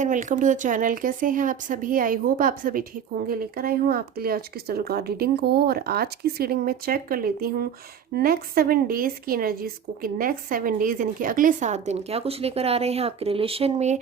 And welcome to the channel. कैसे हैं आप सभी? आई होप आप सभी ठीक होंगे। लेकर आई हूँ आपके लिए आज की स्टार कार्ड रीडिंग को, और आज की रीडिंग में चेक कर लेती हूँ नेक्स्ट 7 डेज की एनर्जीज को, कि नेक्स्ट 7 डेज यानी कि अगले 7 दिन क्या कुछ लेकर आ रहे हैं आपके रिलेशन में,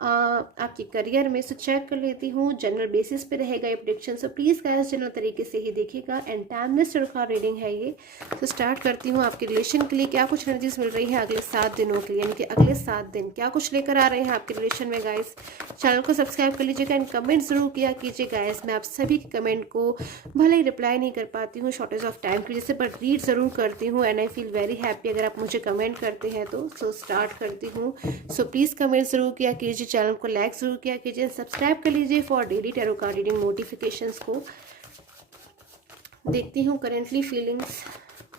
आपके करियर में। सो चेक कर लेती हूँ, जनरल बेसिस पे रहेगा ये prediction. So please guys general तरीके से ही देखिएगा, and timeless star card reading है ये। तो स्टार्ट करती हूँ आपके रिलेशन के लिए क्या कुछ एनर्जीज मिल रही है अगले 7 दिनों के लिए, यानी कि अगले 7 दिन क्या कुछ लेकर आ रहे हैं आपके रिलेशन में गाइस। चैनल को सब्सक्राइब कर लीजिएगा एंड कमेंट जरूर किया कीजिए गाइस। मैं आप सभी के कमेंट को भले ही रिप्लाई नहीं कर पाती हूँ शॉर्टेज ऑफ टाइम की वजह से, बट रीड जरूर करती हूँ and I feel very happy अगर आप मुझे कमेंट करते हैं तो। सो स्टार्ट करती हूँ। सो प्लीज़ कमेंट जरूर किया कीजिए, चैनल को लाइक जरूर किया कीजिए, सब्सक्राइब कर लीजिए for daily tarot card reading notifications को। देखती हूँ करेंटली फीलिंग्स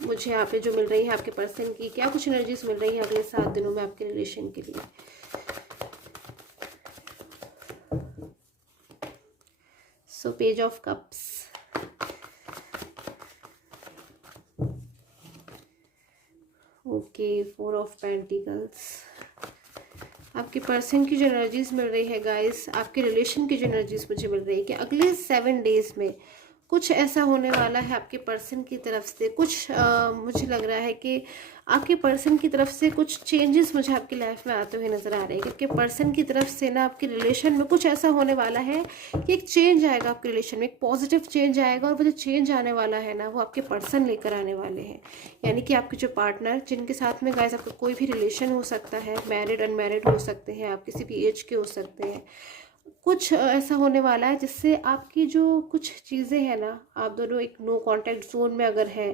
मुझे यहाँ पे जो मिल रही है आपके पर्सन की, क्या कुछ एनर्जीज मिल रही है अगले 7 दिनों में आपके रिलेशन के लिए। So page of cups, okay, 4 of pentacles. आपके पर्सन की जो एनर्जीज मिल रही है गाइस, आपके रिलेशन की जो एनर्जीज मुझे मिल रही है कि अगले 7 डेज में कुछ ऐसा होने वाला है आपके पर्सन की तरफ से। कुछ मुझे लग रहा है कि आपके पर्सन की तरफ से कुछ चेंजेस मुझे आपकी लाइफ में आते हुए नजर आ रहे हैं, क्योंकि पर्सन की तरफ से ना आपके रिलेशन में कुछ ऐसा होने वाला है कि एक चेंज आएगा आपके रिलेशन में, एक पॉजिटिव चेंज आएगा। और वो जो चेंज आने वाला है ना, वो आपके पर्सन लेकर आने वाले हैं। यानी कि आपके जो पार्टनर जिनके साथ में गाइस आपका कोई भी रिलेशन हो सकता है, मैरिड अनमैरिड हो सकते हैं, आप किसी भी एज के हो सकते हैं, कुछ ऐसा होने वाला है जिससे आपकी जो कुछ चीज़ें हैं ना, आप दोनों एक नो कांटेक्ट जोन में अगर है,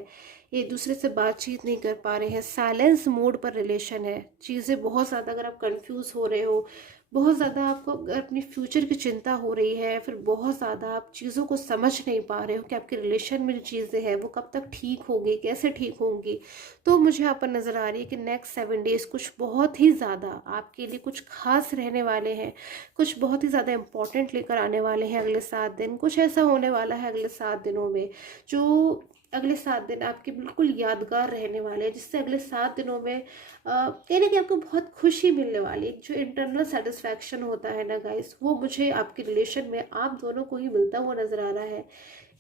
एक दूसरे से बातचीत नहीं कर पा रहे हैं, साइलेंस मोड पर रिलेशन है, चीज़ें बहुत ज़्यादा अगर आप कंफ्यूज हो रहे हो, बहुत ज़्यादा आपको अगर अपनी फ्यूचर की चिंता हो रही है, फिर बहुत ज़्यादा आप चीज़ों को समझ नहीं पा रहे हो कि आपके रिलेशन में जो चीज़ें हैं वो कब तक ठीक होंगी, कैसे ठीक होंगी, तो मुझे यहाँ पर नज़र आ रही है कि नेक्स्ट 7 डेज कुछ बहुत ही ज़्यादा आपके लिए कुछ खास रहने वाले हैं, कुछ बहुत ही ज़्यादा इंपॉर्टेंट लेकर आने वाले हैं अगले 7 दिन। कुछ ऐसा होने वाला है अगले 7 दिनों में जो अगले 7 दिन आपके बिल्कुल यादगार रहने वाले हैं, जिससे अगले 7 दिनों में कहीं ना कहीं आपको बहुत खुशी मिलने वाली है। जो इंटरनल सेटिस्फैक्शन होता है ना गाइस, वो मुझे आपके रिलेशन में आप दोनों को ही मिलता हुआ नजर आ रहा है।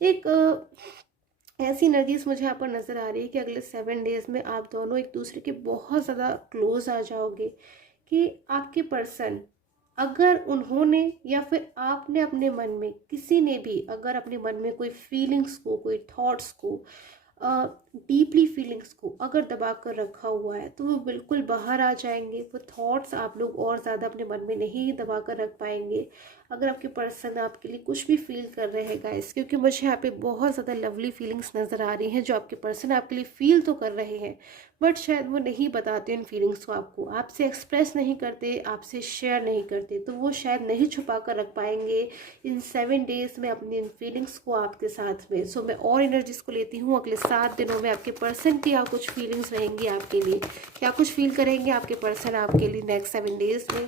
एक ऐसी एनर्जीज मुझे यहाँ पर नजर आ रही है कि अगले 7 डेज में आप दोनों एक दूसरे के बहुत ज़्यादा क्लोज आ जाओगे। कि आपके पर्सन, अगर उन्होंने या फिर आपने अपने मन में, किसी ने भी अगर अपने मन में कोई फीलिंग्स को, कोई थॉट्स को, डीपली फीलिंग्स को अगर दबा कर रखा हुआ है, तो वो बिल्कुल बाहर आ जाएंगे। वो थॉट्स आप लोग और ज़्यादा अपने मन में नहीं दबा कर रख पाएंगे। अगर आपके पर्सन आपके लिए कुछ भी फील कर रहे हैं गाइस, क्योंकि मुझे यहाँ पे बहुत ज़्यादा लवली फीलिंग्स नज़र आ रही हैं जो आपके पर्सन आपके लिए फील तो कर रहे हैं, बट शायद वो नहीं बताते इन फीलिंग्स को आपको, आपसे एक्सप्रेस नहीं करते, आपसे शेयर नहीं करते, तो वो शायद नहीं छुपा कर रख पाएंगे इन 7 डेज में अपनी इन फीलिंग्स को आपके साथ में। सो मैं और एनर्जीज को लेती हूँ अगले 7 दिनों में आपके पर्सन की क्या कुछ फीलिंग्स रहेंगी आपके लिए, क्या कुछ फील करेंगे आपके पर्सन आपके लिए नेक्स्ट 7 डेज में।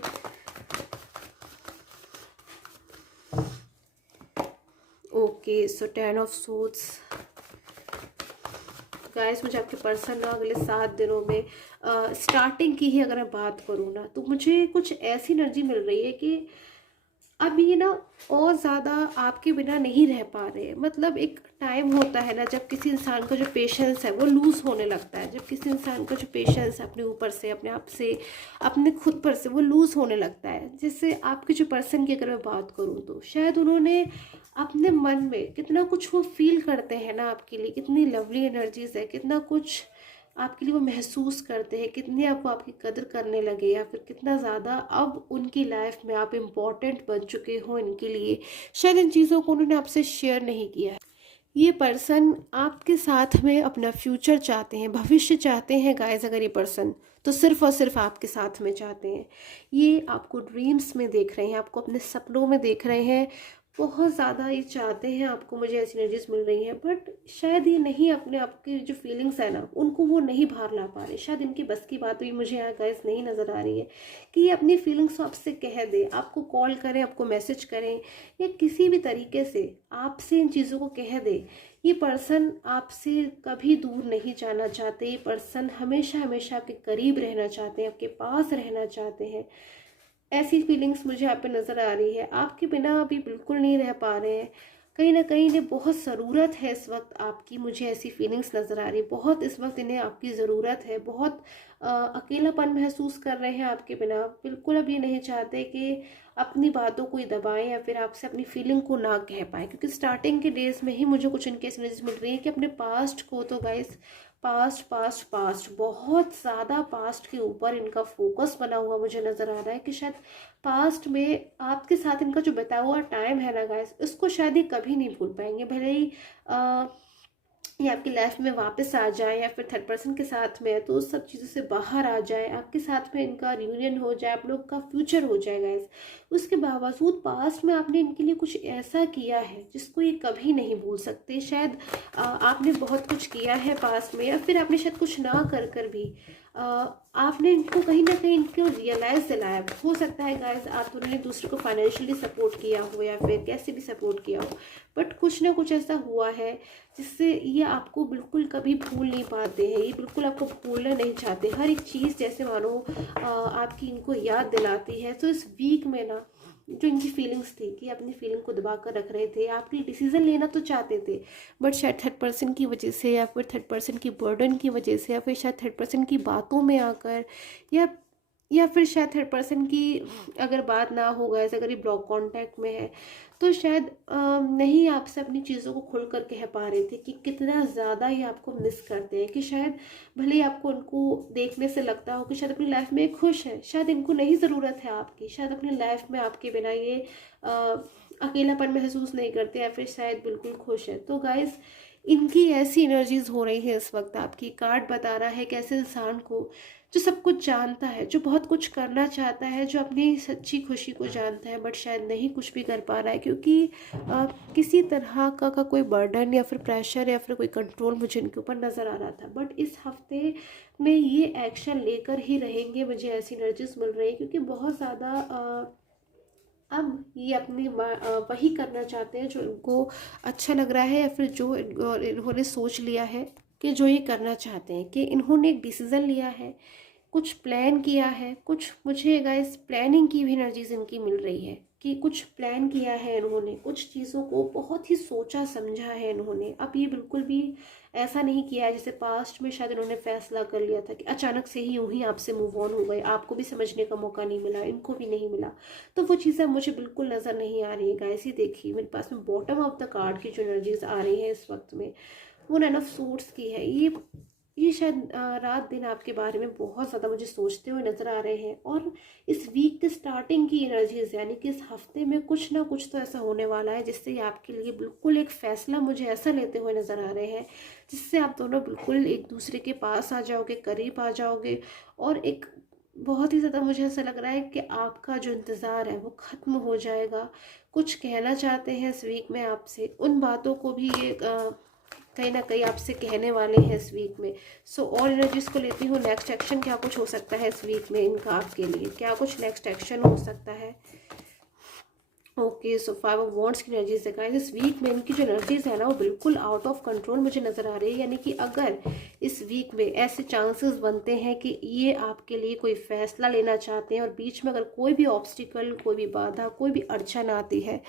Okay, so 10 of suits. Guys मुझे आपके पर्सन ना अगले 7 दिनों में स्टार्टिंग की ही अगर मैं बात करूँ ना, तो मुझे कुछ ऐसी एनर्जी मिल रही है कि अब ये ना और ज़्यादा आपके बिना नहीं रह पा रहे। मतलब एक टाइम होता है ना जब किसी इंसान का जो पेशेंस है वो लूज़ होने लगता है, जब किसी इंसान का जो पेशेंस है अपने ऊपर से, अपने आप से, अपने खुद पर से, वो लूज़ होने लगता है। जैसे आपके जो पर्सन की अगर मैं बात करूँ, तो शायद उन्होंने अपने मन में कितना कुछ वो फील करते हैं ना आपके लिए, कितनी लवली एनर्जीज है, कितना कुछ आपके लिए वो महसूस करते हैं, कितनी आपको आपकी कदर करने लगे, या फिर कितना ज़्यादा अब उनकी लाइफ में आप इम्पोर्टेंट बन चुके हो इनके लिए। शायद इन चीज़ों को उन्होंने आपसे शेयर नहीं किया है। ये पर्सन आपके साथ में अपना फ्यूचर चाहते हैं, भविष्य चाहते हैं गाइस। अगर ये पर्सन तो सिर्फ और सिर्फ आपके साथ में चाहते हैं, ये आपको ड्रीम्स में देख रहे हैं, आपको अपने सपनों में देख रहे हैं, बहुत ज़्यादा ये चाहते हैं आपको। मुझे ऐसी एनर्जीज मिल रही हैं, बट शायद ये नहीं, अपने आपकी जो फीलिंग्स है ना उनको वो नहीं बाहर ला पा रहे। शायद इनकी बस की बात भी मुझे यहाँ गाइस नहीं नज़र आ रही है कि ये अपनी फीलिंग्स को आपसे कह दे, आपको कॉल करें, आपको मैसेज करें, या किसी भी तरीके से आपसे इन चीज़ों को कह दे। ये पर्सन आपसे कभी दूर नहीं जाना चाहते, ये पर्सन हमेशा हमेशा आपके करीब रहना चाहते हैं, आपके पास रहना चाहते हैं। ऐसी फीलिंग्स मुझे यहाँ पे नज़र आ रही है। आपके बिना अभी बिल्कुल नहीं रह पा रहे हैं, कहीं ना कहीं इन्हें बहुत ज़रूरत है इस वक्त आपकी, मुझे ऐसी फीलिंग्स नज़र आ रही है। बहुत इस वक्त इन्हें आपकी ज़रूरत है, बहुत अकेलापन महसूस कर रहे हैं आपके बिना। बिल्कुल अब ये नहीं चाहते कि अपनी बातों को दबाएं या फिर आपसे अपनी फीलिंग को ना कह पाए, क्योंकि स्टार्टिंग के डेज में ही मुझे कुछ इनके एनर्जीज मिल रही है कि अपने पास्ट को, तो गाइस पास्ट पास्ट पास्ट, बहुत ज़्यादा पास्ट के ऊपर इनका फोकस बना हुआ मुझे नज़र आ रहा है कि शायद पास्ट में आपके साथ इनका जो बिताया हुआ टाइम है ना गाइस, इसको शायद ये कभी नहीं भूल पाएंगे। भले ही ये आपकी लाइफ में वापस आ जाए या फिर थर्ड पर्सन के साथ में है तो उस सब चीज़ों से बाहर आ जाए, आपके साथ में इनका रियूनियन हो जाए, आप लोग का फ्यूचर हो जाए गाइस, उसके बावजूद पास्ट में आपने इनके लिए कुछ ऐसा किया है जिसको ये कभी नहीं भूल सकते। शायद आपने बहुत कुछ किया है पास्ट में, या फिर आपने शायद कुछ ना कर कर भी आपने इनको कहीं ना कहीं इनको रियलाइज़ दिलाया। हो सकता है गाइस आप दोनों ने दूसरे को फाइनेंशियली सपोर्ट किया हो या फिर कैसे भी सपोर्ट किया हो, बट कुछ ना कुछ ऐसा हुआ है जिससे ये आपको बिल्कुल कभी भूल नहीं पाते हैं, ये बिल्कुल आपको भूलना नहीं चाहते। हर एक चीज़ जैसे मानो आपकी इनको याद दिलाती है। तो इस वीक में ना जो इनकी फीलिंग्स थी कि अपनी फीलिंग को दबा कर रख रहे थे, आपके डिसीजन लेना तो चाहते थे बट शायद थर्ड पर्सन की वजह से या फिर थर्ड पर्सन की बर्डन की वजह से या फिर शायद थर्ड पर्सन की बातों में आकर या फिर शायद थर्ड पर्सन की अगर बात ना हो गए, अगर ये ब्लॉक कांटेक्ट में है तो शायद नहीं आपसे अपनी चीज़ों को खुल कर कह पा रहे थे कि कितना ज़्यादा ये आपको मिस करते हैं, कि शायद भले ही आपको उनको देखने से लगता हो कि शायद अपनी लाइफ में खुश है, शायद इनको नहीं ज़रूरत है आपकी, शायद अपनी लाइफ में आपके बिना ये अकेलापन महसूस नहीं करते या फिर शायद बिल्कुल खुश है। तो गाइस इनकी ऐसी एनर्जीज हो रही है इस वक्त। आपकी कार्ड बता रहा है कि ऐसे इंसान को जो सब कुछ जानता है, जो बहुत कुछ करना चाहता है, जो अपनी सच्ची खुशी को जानता है बट शायद नहीं कुछ भी कर पा रहा है क्योंकि किसी तरह का कोई बर्डन या फिर प्रेशर या फिर कोई कंट्रोल मुझे इनके ऊपर नज़र आ रहा था। बट इस हफ्ते में ये एक्शन लेकर ही रहेंगे, मुझे ऐसी एनर्जीज मिल रही है क्योंकि बहुत ज़्यादा अब ये अपनी वही करना चाहते हैं जो इनको अच्छा लग रहा है या फिर जो इन्होंने सोच लिया है कि जो ये करना चाहते हैं, कि इन्होंने एक डिसीज़न लिया है, कुछ प्लान किया है। कुछ मुझे गाइस प्लानिंग की भी एनर्जीज इनकी मिल रही है कि कुछ प्लान किया है इन्होंने, कुछ चीज़ों को बहुत ही सोचा समझा है इन्होंने। अब ये बिल्कुल भी ऐसा नहीं किया है जैसे पास्ट में शायद इन्होंने फैसला कर लिया था कि अचानक से ही यूं ही आपसे मूव ऑन हो गए, आपको भी समझने का मौका नहीं मिला, इनको भी नहीं मिला। तो वो चीज़ें मुझे बिल्कुल नज़र नहीं आ रही है गाइस। ये देखिए मेरे पास में बॉटम ऑफ द कार्ड की जो एनर्जीज आ रही है इस वक्त में वो नाइन ऑफ सूट्स की है। ये शायद रात दिन आपके बारे में बहुत ज़्यादा मुझे सोचते हुए नज़र आ रहे हैं। और इस वीक के स्टार्टिंग की एनर्जीज यानी कि इस हफ्ते में कुछ ना कुछ तो ऐसा होने वाला है जिससे आपके लिए बिल्कुल एक फ़ैसला मुझे ऐसा लेते हुए नज़र आ रहे हैं जिससे आप दोनों बिल्कुल एक दूसरे के पास आ जाओगे, करीब आ जाओगे। और एक बहुत ही ज़्यादा मुझे ऐसा लग रहा है कि आपका जो इंतज़ार है वो ख़त्म हो जाएगा। कुछ कहना चाहते हैं इस वीक में आपसे, उन बातों को भी ये कहीं ना कहीं आपसे कहने वाले हैं इस वीक में। सो और एनर्जीज को लेती हूँ। नेक्स्ट एक्शन क्या कुछ हो सकता है इस वीक में इनका, आपके लिए क्या कुछ नेक्स्ट एक्शन हो सकता है। ओके सो 5 ऑफ वॉन्ड्स की एनर्जीज है गाइस। इस वीक में इनकी जो एनर्जीज है ना वो बिल्कुल आउट ऑफ कंट्रोल मुझे नज़र आ रही है। यानी कि अगर इस वीक में ऐसे चांसेस बनते हैं कि ये आपके लिए कोई फैसला लेना चाहते हैं और बीच में अगर कोई भी ऑब्स्टिकल, कोई भी बाधा, कोई भी अड़चन आती है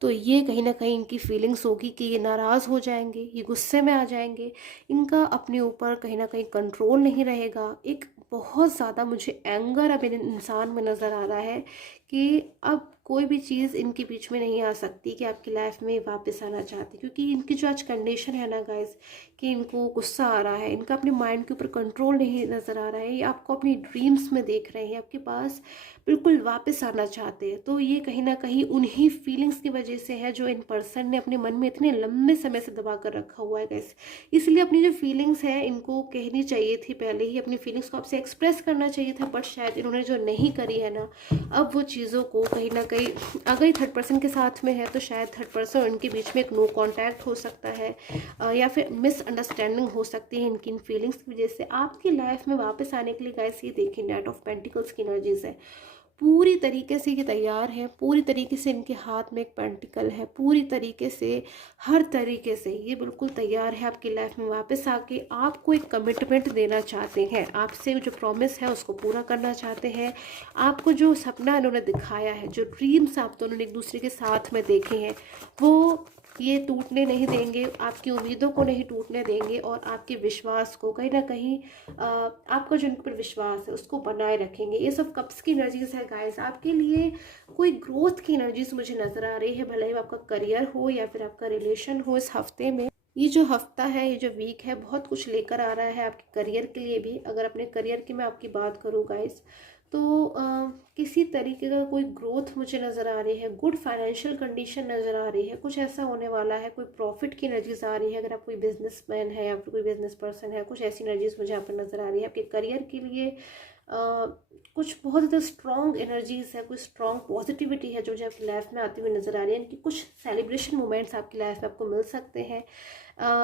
तो ये कहीं ना कहीं इनकी फीलिंग्स होगी कि ये नाराज़ हो जाएंगे, ये गुस्से में आ जाएंगे, इनका अपने ऊपर कहीं ना कहीं कंट्रोल नहीं रहेगा। एक बहुत ज़्यादा मुझे एंगर अब इन इंसान में नज़र आ रहा है कि अब कोई भी चीज़ इनके बीच में नहीं आ सकती कि आपकी लाइफ में वापस आना चाहती, क्योंकि इनकी जो आज कंडीशन है ना गाइस कि इनको गुस्सा आ रहा है, इनका अपने माइंड के ऊपर कंट्रोल नहीं नज़र आ रहा है, ये आपको अपनी ड्रीम्स में देख रहे हैं, आपके पास बिल्कुल वापस आना चाहते हैं। तो ये कहीं ना कहीं उन्हीं फीलिंग्स की वजह से है जो इन पर्सन ने अपने मन में इतने लंबे समय से दबा कर रखा हुआ है गाइस। इसलिए अपनी जो फीलिंग्स है इनको कहनी चाहिए थी, पहले ही अपनी फीलिंग्स को आपसे एक्सप्रेस करना चाहिए था, बट शायद इन्होंने जो नहीं करी है ना, अब वो चीज़ों को कहीं ना कहीं अगर थर्ड पर्सन के साथ में है तो शायद थर्ड पर्सन और इनके बीच में एक नो कॉन्टैक्ट हो सकता है या फिर मिसअंडरस्टैंडिंग हो सकती है इनकी इन फीलिंग्स की वजह से। आपकी लाइफ में वापस आने के लिए गाइस ये देखिए नाइट ऑफ पेंटिकल्स की एनर्जीज है। पूरी तरीके से ये तैयार है, पूरी तरीके से इनके हाथ में एक पेंटिकल है, पूरी तरीके से हर तरीके से ये बिल्कुल तैयार है आपकी लाइफ में वापस आके आपको एक कमिटमेंट देना चाहते हैं, आपसे जो प्रॉमिस है उसको पूरा करना चाहते हैं। आपको जो सपना इन्होंने दिखाया है, जो ड्रीम्स आप दोनों ने एक दूसरे के साथ में देखे हैं, वो ये टूटने नहीं देंगे, आपकी उम्मीदों को नहीं टूटने देंगे और आपके विश्वास को कहीं ना कहीं आपका जो उन पर विश्वास है उसको बनाए रखेंगे। ये सब कप्स की एनर्जीज है गाइस, आपके लिए कोई ग्रोथ की एनर्जीज मुझे नज़र आ रही है, भले ही आपका करियर हो या फिर आपका रिलेशन हो। इस हफ्ते में ये जो हफ्ता है, ये जो वीक है, बहुत कुछ लेकर आ रहा है आपके करियर के लिए भी। अगर अपने करियर की मैं आपकी बात करूँ गाइस, तो किसी तरीके का कोई ग्रोथ मुझे नज़र आ रही है, गुड फाइनेंशियल कंडीशन नज़र आ रही है, कुछ ऐसा होने वाला है, कोई प्रॉफिट की एनर्जीज आ रही है। अगर आप कोई बिजनेसमैन है या फिर कोई बिजनेस पर्सन है, कुछ ऐसी एनर्जीज मुझे यहाँ पर नज़र आ रही है। आपके करियर के लिए कुछ बहुत ज़्यादा स्ट्रॉन्ग एनर्जीज है, कुछ स्ट्रॉन्ग पॉजिटिविटी है जो मुझे आपकी लाइफ में आती हुई नज़र आ रही है। इनकी कुछ सेलिब्रेशन मोमेंट्स आपकी लाइफ में आपको मिल सकते हैं।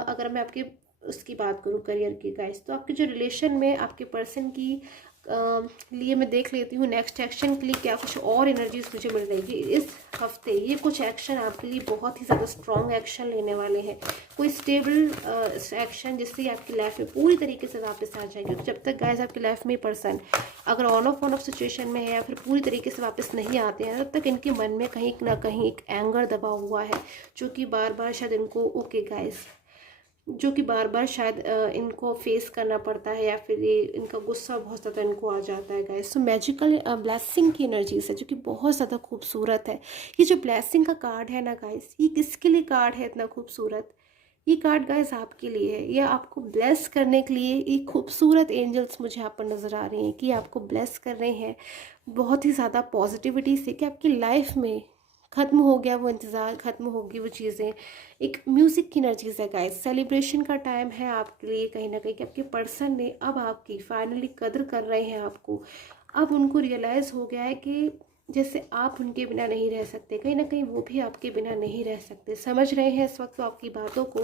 अगर मैं आपके उसकी बात करूँ करियर की गाइस, तो आपके जो रिलेशन में आपके पर्सन की लिए मैं देख लेती हूँ नेक्स्ट एक्शन के लिए क्या कुछ और एनर्जीज मुझे मिल रही है इस हफ्ते। ये कुछ एक्शन आपके लिए बहुत ही ज़्यादा स्ट्रॉन्ग एक्शन लेने वाले हैं, कोई स्टेबल एक्शन जिससे आपकी लाइफ में पूरी तरीके से वापस आ जाएगी। जब तक गाइस आपकी लाइफ में पर्सन अगर ऑन ऑफ सिचुएशन में है या फिर पूरी तरीके से वापस नहीं आते हैं, तब तक इनके मन में कहीं ना कहीं एक एंगर दबा हुआ है जो कि बार बार शायद इनको जो कि बार बार शायद इनको फेस करना पड़ता है, या फिर ये इनका गुस्सा बहुत ज़्यादा इनको आ जाता है गाइस। तो मैजिकल ब्लेसिंग की एनर्जीज है जो कि बहुत ज़्यादा खूबसूरत है। ये जो ब्लेसिंग का कार्ड है ना गाइस, ये किसके लिए कार्ड है इतना खूबसूरत? ये कार्ड गाइस आपके लिए है, ये आपको ब्लेस करने के लिए एक खूबसूरत एंजल्स मुझे यहाँ पर नज़र आ रहे हैं कि आपको ब्लेस कर रहे हैं बहुत ही ज़्यादा पॉजिटिविटी से, कि आपकी लाइफ में ख़त्म हो गया वो इंतज़ार, ख़त्म होगी वो चीज़ें। एक म्यूज़िक की एनर्जीज है गाइस, सेलिब्रेशन का टाइम है आपके लिए कहीं ना कहीं, कि आपके पर्सन ने अब आपकी फाइनली कदर कर रहे हैं आपको। अब उनको रियलाइज़ हो गया है कि जैसे आप उनके बिना नहीं रह सकते, कहीं ना कहीं वो भी आपके बिना नहीं रह सकते। समझ रहे हैं इस वक्त तो आपकी बातों को।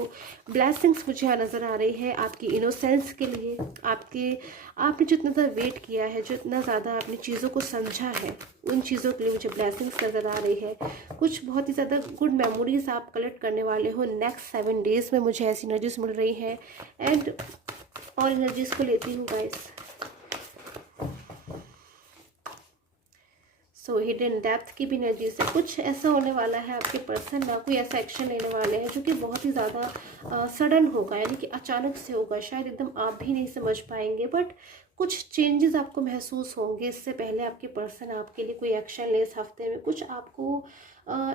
ब्लेसिंग्स मुझे यहाँ नज़र आ रही है आपकी इनोसेंस के लिए, आपने जितना ज़्यादा वेट किया है, जितना ज़्यादा आपने चीज़ों को समझा है, उन चीज़ों के लिए मुझे ब्लेसिंग्स नज़र आ रही है। कुछ बहुत ही ज़्यादा गुड मेमोरीज आप कलेक्ट करने वाले हो नेक्स्ट 7 डेज़ में, मुझे ऐसी एनर्जीज मिल रही है। एंड ऑल एनर्जीज को लेती हूँ गाइस। सो हिडन डेप्थ की भी एनर्जी से कुछ ऐसा होने वाला है, आपके पर्सन ना कोई ऐसा एक्शन लेने वाले हैं जो कि बहुत ही ज़्यादा सडन होगा, यानी कि अचानक से होगा, शायद एकदम आप भी नहीं समझ पाएंगे, बट कुछ चेंजेस आपको महसूस होंगे। इससे पहले आपके पर्सन आपके लिए कोई एक्शन ले इस हफ्ते में, कुछ आपको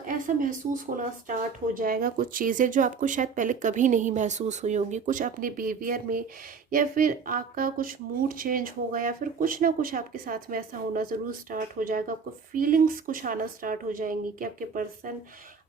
ऐसा महसूस होना स्टार्ट हो जाएगा, कुछ चीज़ें जो आपको शायद पहले कभी नहीं महसूस हुई होंगी, कुछ अपने बिहेवियर में, या फिर आपका कुछ मूड चेंज होगा, या फिर कुछ ना कुछ आपके साथ में ऐसा होना ज़रूर स्टार्ट हो जाएगा। आपको फीलिंग्स कुछ आना स्टार्ट हो जाएंगी कि आपके पर्सन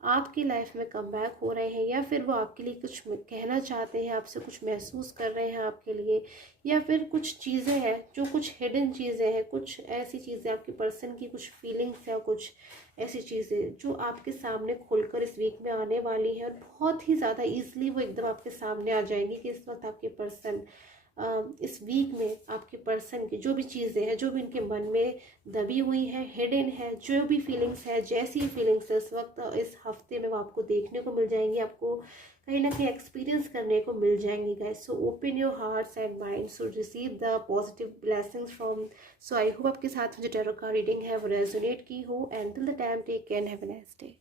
आपकी लाइफ में कम बैक हो रहे हैं, या फिर वो आपके लिए कुछ कहना चाहते हैं, आपसे कुछ महसूस कर रहे हैं आपके लिए, या फिर कुछ चीज़ें हैं जो कुछ हिडन चीज़ें हैं, कुछ ऐसी चीज़ें आपके पर्सन की कुछ फीलिंग्स या कुछ ऐसी चीज़ें जो आपके सामने खुलकर इस वीक में आने वाली है, और बहुत ही ज़्यादा ईजिली वो एकदम आपके सामने आ जाएंगी कि इस वक्त आपके पर्सन इस वीक में आपके पर्सन की जो भी चीज़ें हैं, जो भी इनके मन में दबी हुई है, हिडन है, जो भी फीलिंग्स है, जैसी फीलिंग्स है इस वक्त इस हफ्ते में वो आपको देखने को मिल जाएंगी, आपको कहीं ना कहीं एक्सपीरियंस करने को मिल जाएंगी guys. So open your hearts and mind, so receive the positive blessings from. So I hope आपके साथ जो टैरो का रीडिंग है वो रेजोनेट की हो। And till the time take care and have a nice day.